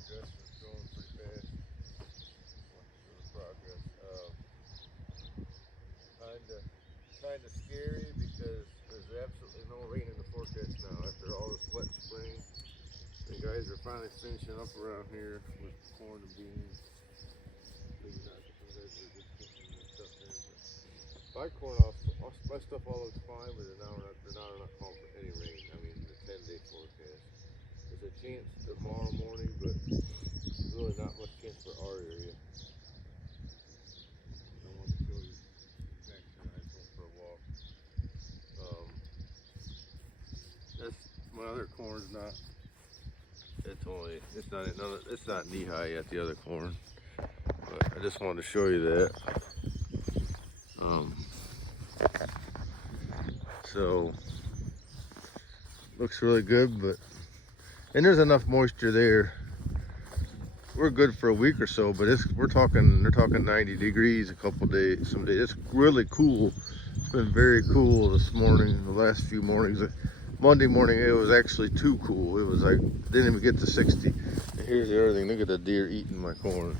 progress is going pretty fast. Walking through the progress. Kinda scary because there's absolutely no rain in the forecast now after all this wet spring. The guys are finally finishing up around here with corn and beans. Maybe not because some guys are just getting their stuff in, but my corn off, my stuff all looks fine, but they're not calling for any rain. I mean, the 10-day forecast. There's a chance tomorrow morning, but really not much chance for our area. I want to show you backside. I was going for a walk. That's my other corn's not. It's not knee high yet. The other corn, but I just wanted to show you that. So looks really good, and there's enough moisture there. We're good for a week or so, but they're talking 90 degrees a couple days, some days. It's really cool. It's been very cool this morning, the last few mornings. Monday morning, it was actually too cool. It was like, didn't even get to 60. And here's the other thing, look at the deer eating my corn.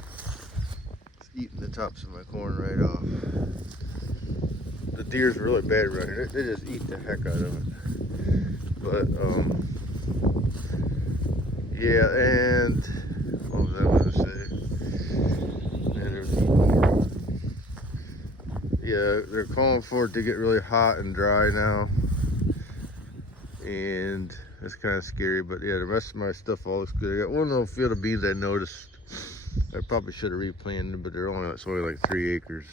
It's eating the tops of my corn right off. The deer's really bad around here. They just eat the heck out of it. But, yeah, and what was I going to say? Yeah, they're calling for it to get really hot and dry now. And it's kind of scary, but yeah, the rest of my stuff all looks good. I got one little field of beans I noticed. I probably should have replanted, but it's only like 3 acres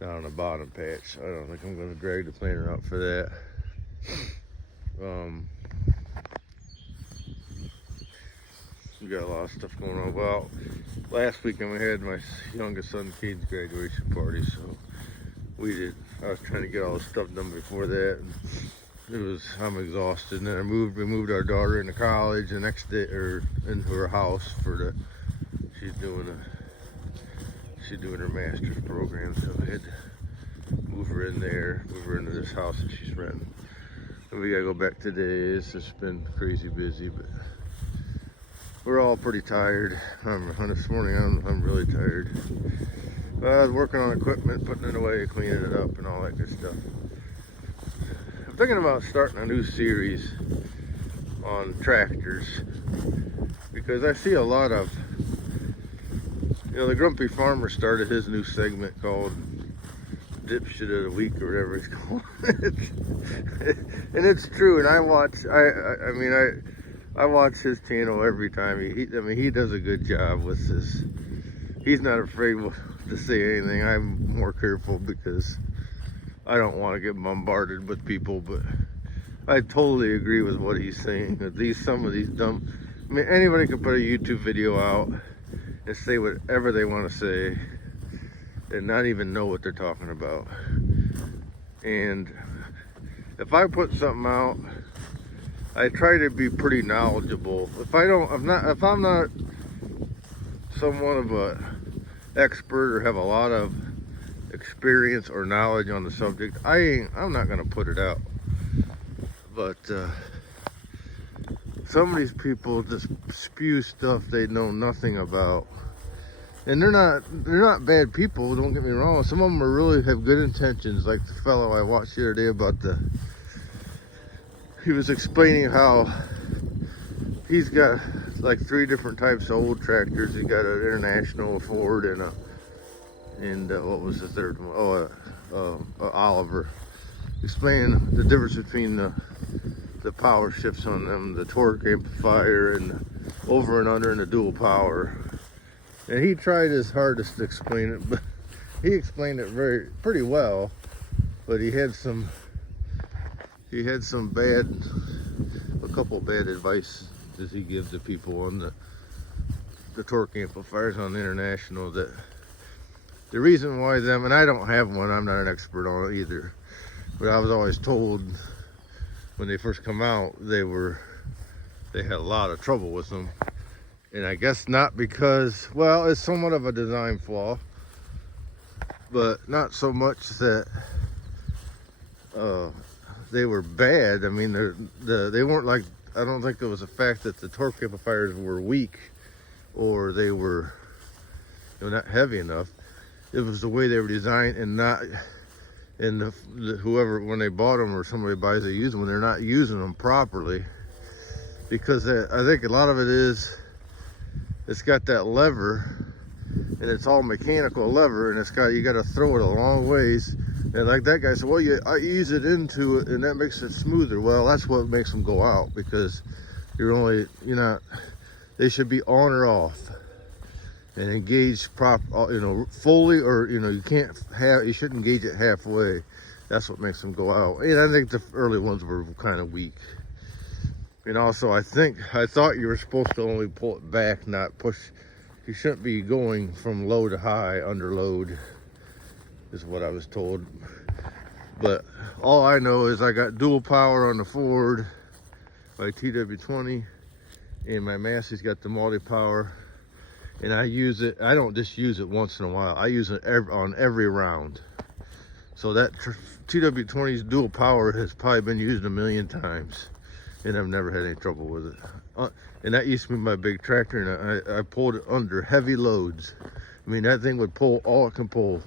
down on the bottom patch. I don't think I'm going to drag the planter out for that. We got a lot of stuff going on. Well, last weekend we had my youngest son Cade's graduation party, so I was trying to get all the stuff done before that. And I'm exhausted. And then we moved our daughter into college the next day, or into her house she's doing her master's program, so I had to move her into this house that she's renting. And we gotta go back today. It's just been crazy busy, but we're all pretty tired. This morning I'm really tired. I was working on equipment, putting it away, cleaning it up, and all that good stuff. I'm thinking about starting a new series on tractors because I see a lot of, the Grumpy Farmer started his new segment called Dipshit of the Week or whatever it's called. And it's true. And I watch his channel every time. He does a good job with this. He's not afraid to say anything. I'm more careful because I don't want to get bombarded with people, but I totally agree with what he's saying. Some of these dumb, anybody can put a YouTube video out and say whatever they want to say and not even know what they're talking about. And if I put something out, I try to be pretty knowledgeable. If I'm not somewhat of a expert or have a lot of experience or knowledge on the subject, I'm not gonna put it out. But some of these people just spew stuff they know nothing about, and they're not bad people, don't get me wrong. Some of them really have good intentions, like the fellow I watched the other day he was explaining how he's got like 3 different types of old tractors. He got an International, a Ford, and what was the third one? Oliver. Explaining the difference between the power shifts on them, the torque amplifier, and over and under, and the dual power. And he tried his hardest to explain it, but he explained it pretty well. But he had a couple bad advice that he gives to people on the torque amplifiers on the International. That the reason why and I don't have one, I'm not an expert on it either, but I was always told when they first come out, they had a lot of trouble with them. And I guess not because, well, it's somewhat of a design flaw, but not so much that they were bad. I mean, they weren't like, I don't think it was the fact that the torque amplifiers were weak. or they were, not heavy enough. It was the way they were designed, and not, and whoever, when they bought them or somebody buys a used one, they're not using them properly, because I think a lot of it is, it's got that lever, and it's all mechanical lever, and you got to throw it a long ways. And like that guy said, well, I ease it into it, and that makes it smoother. Well, that's what makes them go out, because they should be on or off and engaged fully, or you shouldn't engage it halfway. That's what makes them go out. And I think the early ones were kind of weak. And also, I thought you were supposed to only pull it back, not push. You shouldn't be going from low to high under load, is what I was told. But all I know is I got dual power on the Ford by TW20, and my Massey's got the multi-power, and I use it. I don't just use it once in a while. I use it on every round. So that TW20's dual power has probably been used a million times, and I've never had any trouble with it. And that used to be my big tractor, and I pulled it under heavy loads. I mean, that thing would pull all it can pull.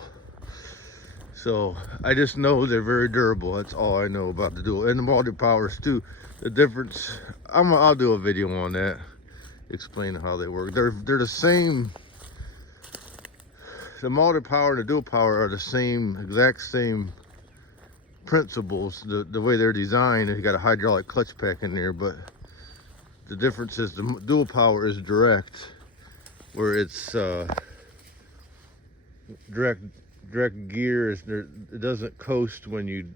So I just know they're very durable. That's all I know about the dual. And the multi-powers too. The difference, I'll do a video on that, explain how they work. They're the same. The multi-power and the dual power are the same, exact same principles. The way they're designed, you got a hydraulic clutch pack in there, but the difference is the dual power is direct, where it's direct gear. It doesn't coast when you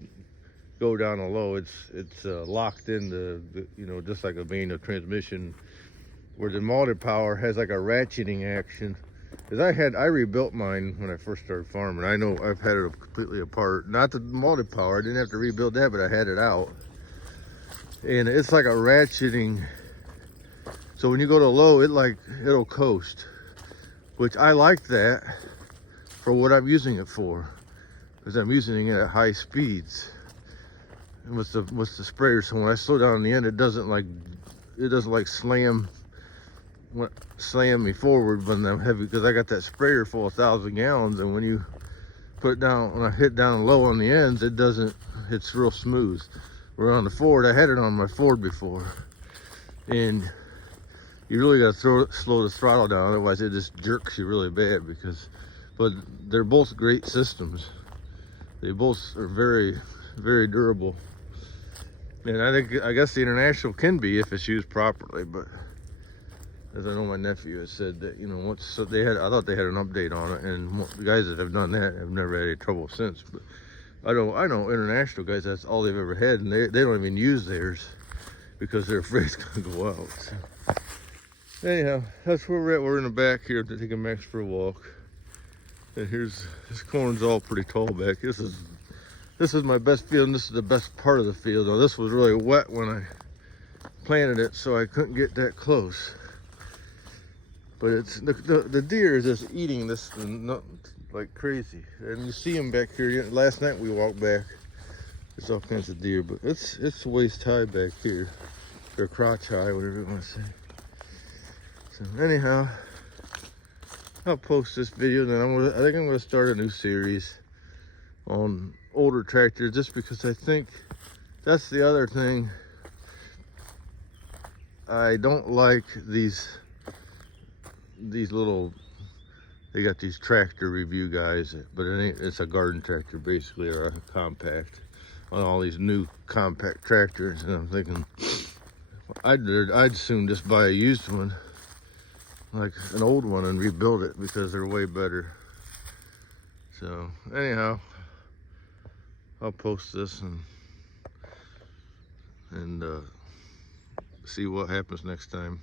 go down a low. It's locked in the just like a vein of transmission, where the multi-power has like a ratcheting action. Because I rebuilt mine when I first started farming. I know I've had it completely apart. Not the multi-power, I didn't have to rebuild that, but I had it out. And it's like a ratcheting. So when you go to low, it'll coast, which I like that for what I'm using it for, because I'm using it at high speeds and with the sprayer. So when I slow down in the end, it doesn't slam me forward when I'm heavy, because I got that sprayer full of 1,000 gallons, and when you put it down, when I hit down low on the ends, it's real smooth. Where on the Ford, I had it on my Ford before, and you really got to slow the throttle down, otherwise it just jerks you really bad. But they're both great systems. They both are very, very durable. And I guess the International can be if it's used properly, but as I know my nephew has said that, I thought they had an update on it, and the guys that have done that have never had any trouble since. But I know International guys, that's all they've ever had, and they don't even use theirs because they're afraid it's gonna go out. So anyhow, that's where we're at. We're in the back here to take Max for a walk. And this corn's all pretty tall back. This is my best field, and this is the best part of the field. Now, this was really wet when I planted it, so I couldn't get that close. But it's the deer is just eating this like crazy, and you see them back here. Last night we walked back. There's all kinds of deer, but it's waist high back here, or crotch high, whatever you want to say. So anyhow, I'll post this video, and then I think I'm gonna start a new series on older tractors, just because I think that's the other thing. I don't like these little, they got these tractor review guys, but it's a garden tractor basically, or a compact, on all these new compact tractors. And I'm thinking I'd soon just buy a used one, like an old one, and rebuild it, because they're way better. So anyhow, I'll post this and see what happens next time.